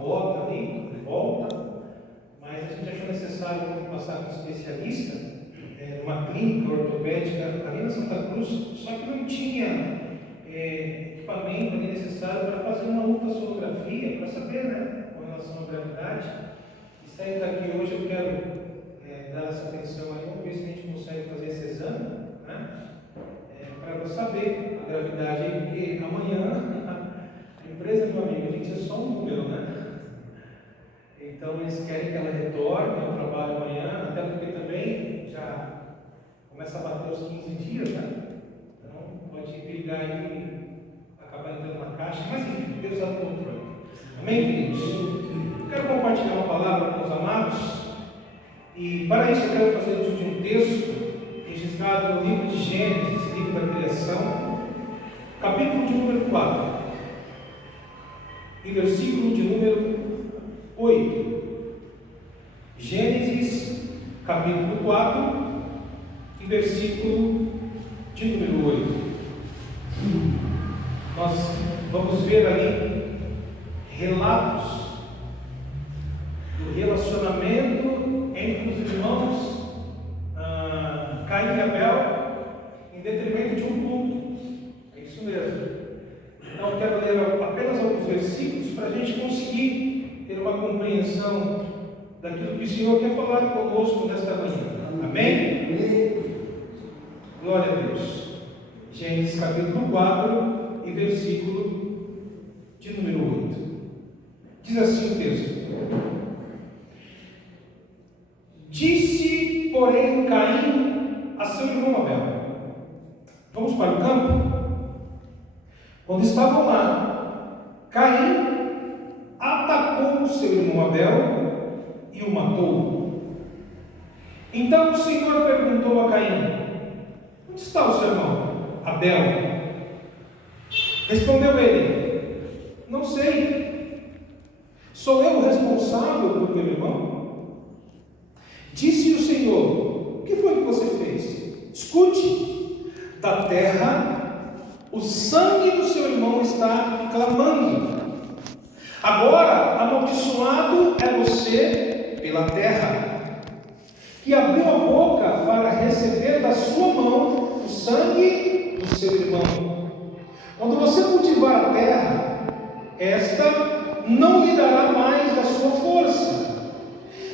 rota ali, de volta, mas a gente achou necessário passar com um especialista, numa clínica ortopédica ali na Santa Cruz, só que não tinha equipamento ali necessário para fazer uma ultrassonografia, para saber, né, com relação à gravidade. E saindo daqui hoje eu quero dar essa atenção aí, vamos ver se a gente consegue fazer esse exame, né, para saber a gravidade aí, porque amanhã a empresa, meu amigo, a gente é só um número, né? Então eles querem que ela retorne ao trabalho amanhã, até porque também já começa a bater os 15 dias, né? Então pode perigar aí, acabar entrando na caixa, mas enfim, Deus está no controle. Amém, queridos? Eu quero compartilhar uma palavra com os amados, e para isso eu quero fazer uso de um texto registrado no livro de Gênesis, livro da criação, capítulo de número 4, e versículo de número 8. Gênesis, capítulo 4, e versículo de número 8. Nós vamos ver ali relatos do relacionamento entre os irmãos Caim e Abel, em detrimento de um culto. É isso mesmo. Então, eu quero ler apenas alguns versículos para a gente conseguir ter uma compreensão daquilo que o Senhor quer falar conosco nesta manhã. Amém? Glória a Deus. Gênesis capítulo 4 e versículo de número 8. Diz assim o texto: Disse, porém, Caim a seu irmão Abel. Vamos para o campo? Quando estavam lá, Caim atacou o seu irmão Abel e o matou. Então o Senhor perguntou a Caim: onde está o seu irmão Abel? Respondeu ele: não sei. Sou eu o responsável por meu irmão? Disse o Senhor: o que foi que você fez? Escute, da terra o sangue do seu irmão está clamando. Agora, amaldiçoado é você pela terra, que abriu a boca para receber da sua mão o sangue do seu irmão. Quando você cultivar a terra, esta não lhe dará mais a sua força.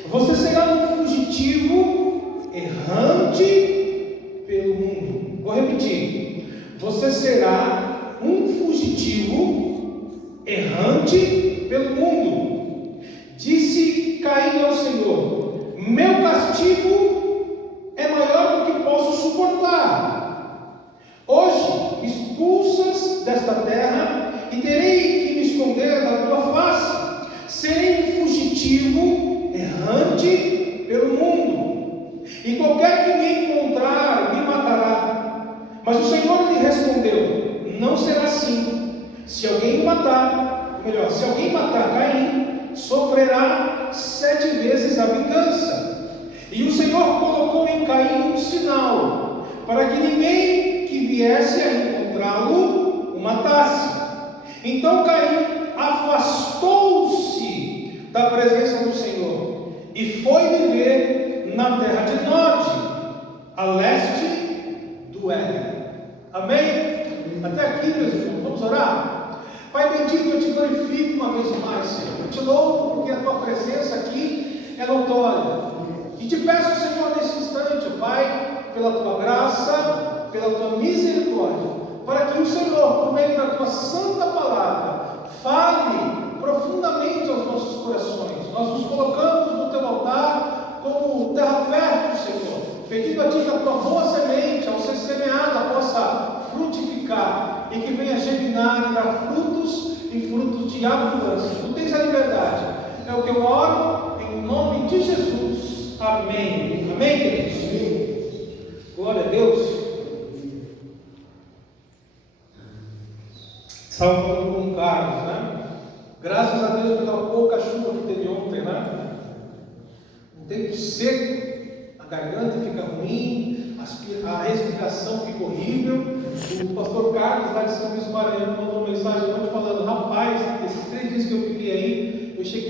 Você será um fugitivo errante pelo mundo. Vou repetir. Você será um fugitivo errante pelo mundo. Disse Caim ao Senhor: meu castigo é maior do que posso suportar. Hoje expulsas desta terra e terei que me esconder da tua face. Serei um fugitivo errante pelo mundo, e qualquer que me encontrar me matará. Mas o Senhor lhe respondeu: não será assim. Se alguém matar Caim, sofrerá 7 vezes a vingança. E o Senhor colocou em Caim um sinal, para que ninguém que viesse a encontrá-lo o matasse. Então Caim afastou-se da presença do Senhor e foi viver na terra de Nod, a leste do Éden. Amém? Até aqui, meus irmãos, vamos orar? Pai bendito, eu te glorifico uma vez mais, Senhor. Eu te louvo porque a tua presença aqui é notória. E te peço, Senhor, nesse instante, Pai, pela tua graça, pela tua misericórdia, para que o Senhor, por meio da tua santa palavra, fale profundamente aos nossos corações. Nós nos colocamos no teu altar como terra fértil, Senhor, pedindo a ti que a tua boa semente, ao ser semeada, possa frutificar e que venha germinar e dar frutos e frutos de abundância. Tu tens a liberdade. É o que eu oro em nome de Jesus. Amém. Amém, queridos? Glória a Deus. Estava falando com o Carlos, né? Graças a Deus pela pouca chuva que teve ontem, né? Um tempo seco, a garganta fica ruim, a respiração fica horrível. O pastor Carlos, lá de São Luís do Maranhão, mandou uma mensagem ontem falando: rapaz, esses 3 dias que eu fiquei aí, eu cheguei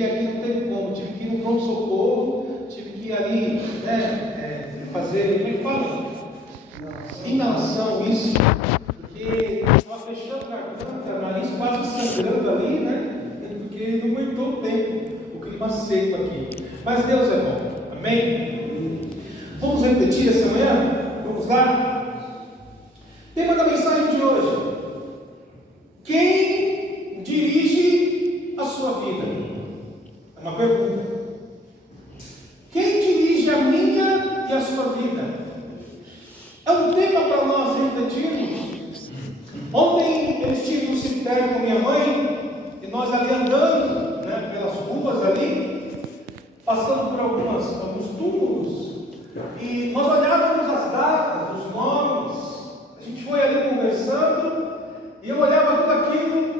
fazer, como é que fala? Inalação, isso, porque estava fechando a garganta, o nariz quase sangrando ali, né? Porque ele não aguentou o tempo, o clima seco aqui. Mas Deus é bom, amém? Vamos repetir essa manhã? Vamos lá? Tema da mensagem de hoje: quem dirige a sua vida? É uma pergunta. Quem dirige a minha e a sua vida? É um tema para nós refletirmos. Ontem eu estive no cemitério com minha mãe e nós ali andando, né, pelas ruas ali, passando por alguns túmulos, e nós olhávamos as datas, os nomes. A gente foi ali conversando e eu olhava tudo aquilo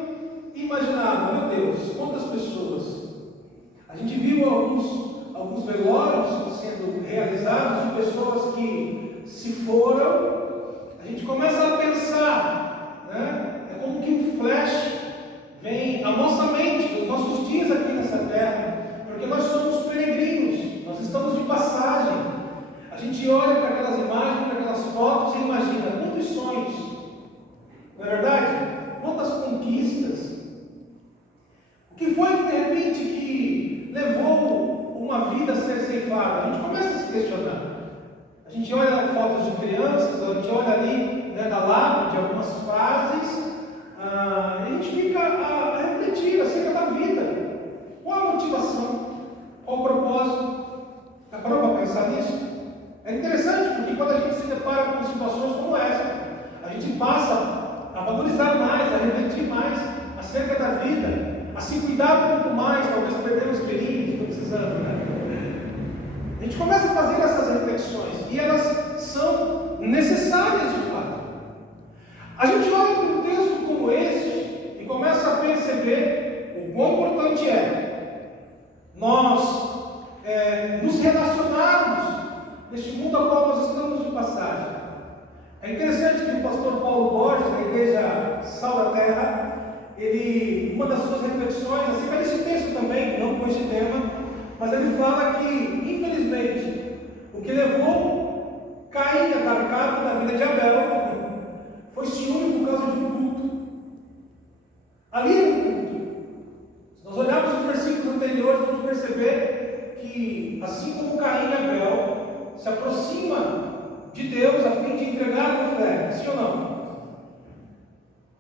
e imaginava: meu Deus, quantas pessoas. A gente viu alguns velórios sendo realizados de pessoas que se foram. A gente começa a pensar, né? É como que um flash vem à nossa mente, dos nossos dias aqui nessa terra, porque nós somos peregrinos, nós estamos de passagem. A gente olha para aquelas imagens, para aquelas fotos e imagina quantos sonhos, não é verdade? Quantas conquistas. O que foi que de repente que levou uma vida a ser ceifada? A gente começa a se questionar. A gente olha fotos de crianças, a gente olha ali, né, da lápide, de algumas frases, e a gente fica a refletir acerca da vida. Qual a motivação? Qual o propósito? Já parou para pensar nisso? É interessante porque quando a gente se depara com situações como essa, a gente passa a valorizar mais, a refletir mais acerca da vida, a se cuidar um pouco mais, talvez perdemos queridos, estou precisando, né? A gente começa a fazer essas reflexões e elas são necessárias de fato. A gente olha para um texto como esse e começa a perceber o quão importante é nós nos relacionarmos neste mundo ao qual nós estamos de passagem. É interessante que o pastor Paulo Borges, da igreja Sal da Terra, uma das suas reflexões, assim, nesse texto também, não com esse tema, mas ele fala que, infelizmente, o que levou Caim a dar cabo da vida de Abel foi ciúme por causa de um culto. Ali era um culto. Se nós olharmos os versículos anteriores, vamos perceber que, assim como Caim e Abel se aproxima de Deus a fim de entregar a oferta, sim ou não?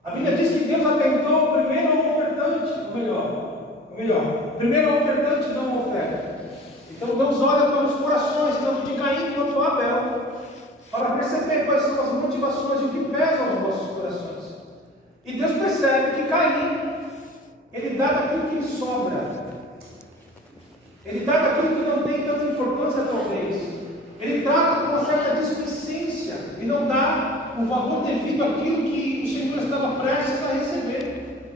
A Bíblia diz que Deus atentou primeiro ao ofertante, primeiro ao ofertante dá uma oferta. Então Deus olha para os corações, tanto de Caim quanto de Abel, para perceber quais são as motivações e o que pesa aos nossos corações. E Deus percebe que Caim, ele dá daquilo que lhe sobra. Ele dá daquilo que não tem tanta importância talvez. Ele trata com uma certa displicência e não dá o valor devido àquilo que o Senhor estava prestes a receber.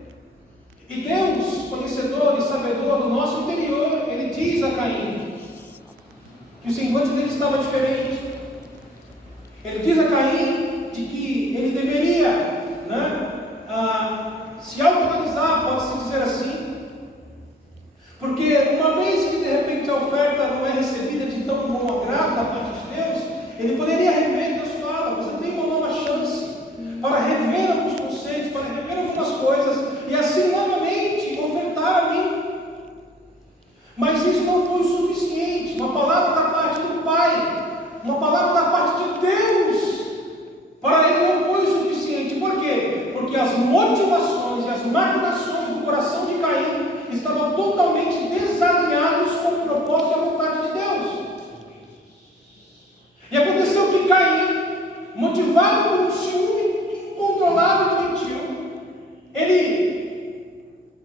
E Deus, conhecedor e sabedor do nosso interior, ele diz a Caim que o semblante dele estava diferente. Ele diz a Caim de que ele deveria, né, se autoanalisar, pode-se dizer assim, porque uma vez que de repente a oferta não é recebida de tão bom agrado da parte de Deus, ele poderia rever. Deus fala: você tem uma nova chance para rever alguns conceitos, para rever algumas coisas, e assim novamente ofertar a mim. Mas isso não foi o suficiente. Uma palavra da parte do Pai, uma palavra da parte de Deus, para ele não foi o suficiente. Por quê? Porque as motivações e as maquinações do coração de Caim estavam totalmente desalinhados com o propósito e a vontade de Deus. E aconteceu que Caim, motivado por um ciúme incontrolável e doentio, ele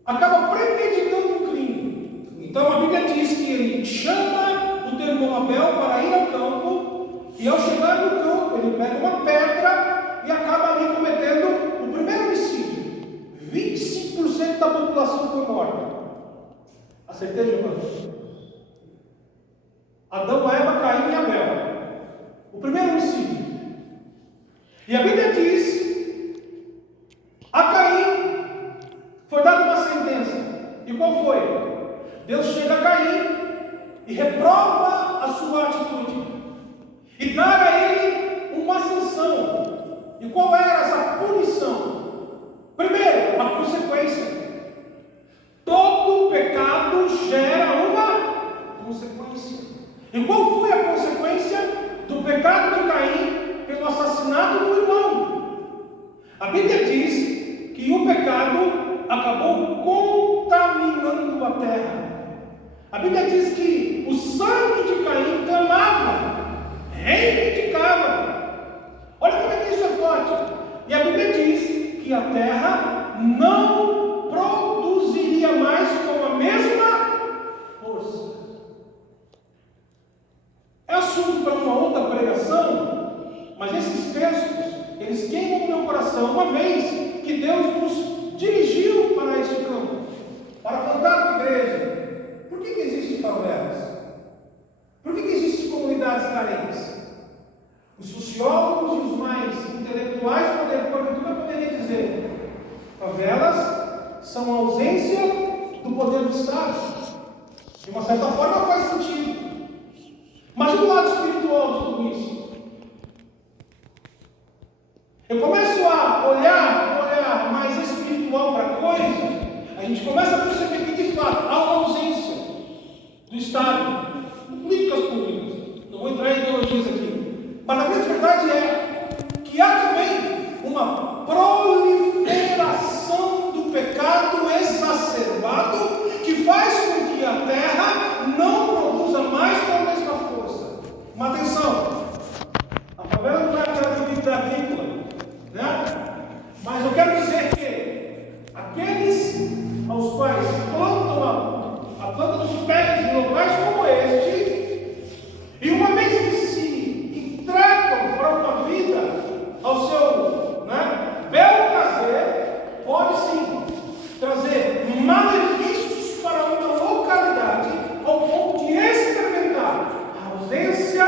acaba premeditando o crime. Então a Bíblia diz que ele chama o teu irmão Abel para ir ao campo, e ao chegar no campo ele pega uma pedra e acaba ali cometendo o primeiro homicídio. 25% da população foi morta. Acertei, Giovanni? Adão, Eva, Caim e Abel. O primeiro homicídio. E a Bíblia diz: a Caim foi dada uma sentença. E qual foi? Deus chega a Caim e reprova a sua atitude. e dar a ele uma sanção. E qual era essa punição? Primeiro, a consequência. Todo pecado gera uma consequência. E qual foi a consequência do pecado de Caim pelo assassinato do irmão? A Bíblia diz que o pecado acabou contaminando a terra. A Bíblia diz que o sangue de Caim clamava, reivindicava. Olha como é que isso é forte. E a Bíblia diz que a terra não produziria mais com a mesma força. É assunto para uma outra pregação, mas esses textos, eles queimam no meu coração, uma vez que Deus nos dirigiu para este campo, para plantar uma igreja. Por que existem favelas? Por que existem comunidades carentes? Os sociólogos e os mais intelectuais poderiam dizer: favelas são a ausência do poder do Estado. De uma certa forma faz sentido. Mas e o lado espiritual de tudo isso? Eu começo a olhar mais espiritual para a coisa, a gente começa a perceber que de fato há uma ausência do Estado, de políticas públicas. Não vou entrar em ideologias aqui. Mas a grande verdade é que há também uma proliferação do pecado exacerbado que faz com que a terra não produza mais com a mesma força. Mas atenção, a favela não é aquela dívida agrícola, né? Mas eu quero dizer que aqueles aos quais plantam a planta dos pés em locais como este, e uma vez que se entregam para uma vida ao seu belo prazer, pode sim trazer malefícios para uma localidade ao ponto de experimentar a ausência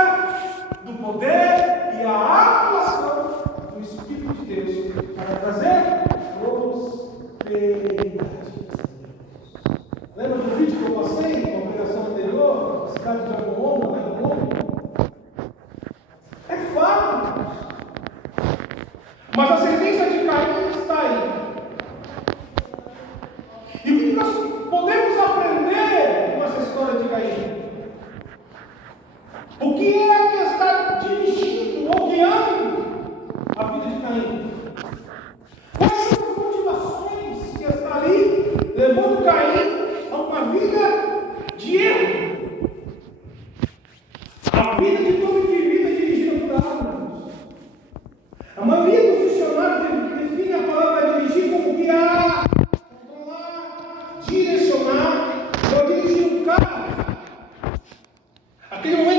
do poder e a atuação do Espírito de Deus para trazer prosperidade. Lembra do vídeo que eu passei na pregação anterior, na cidade de Agomon, É fato. Mas a sentença de Caim está aí. E o que nós podemos aprender com essa história de Caim? O que é que está dirigindo ou guiando a vida de Caim? Quais são as motivações que estão ali levando Caim a uma vida de erro? A vida de todo indivíduo é dirigida por árvores. A maioria dos dicionários define a palavra dirigir como guiar, controlar, direcionar. Eu dirigi um carro. Aquele momento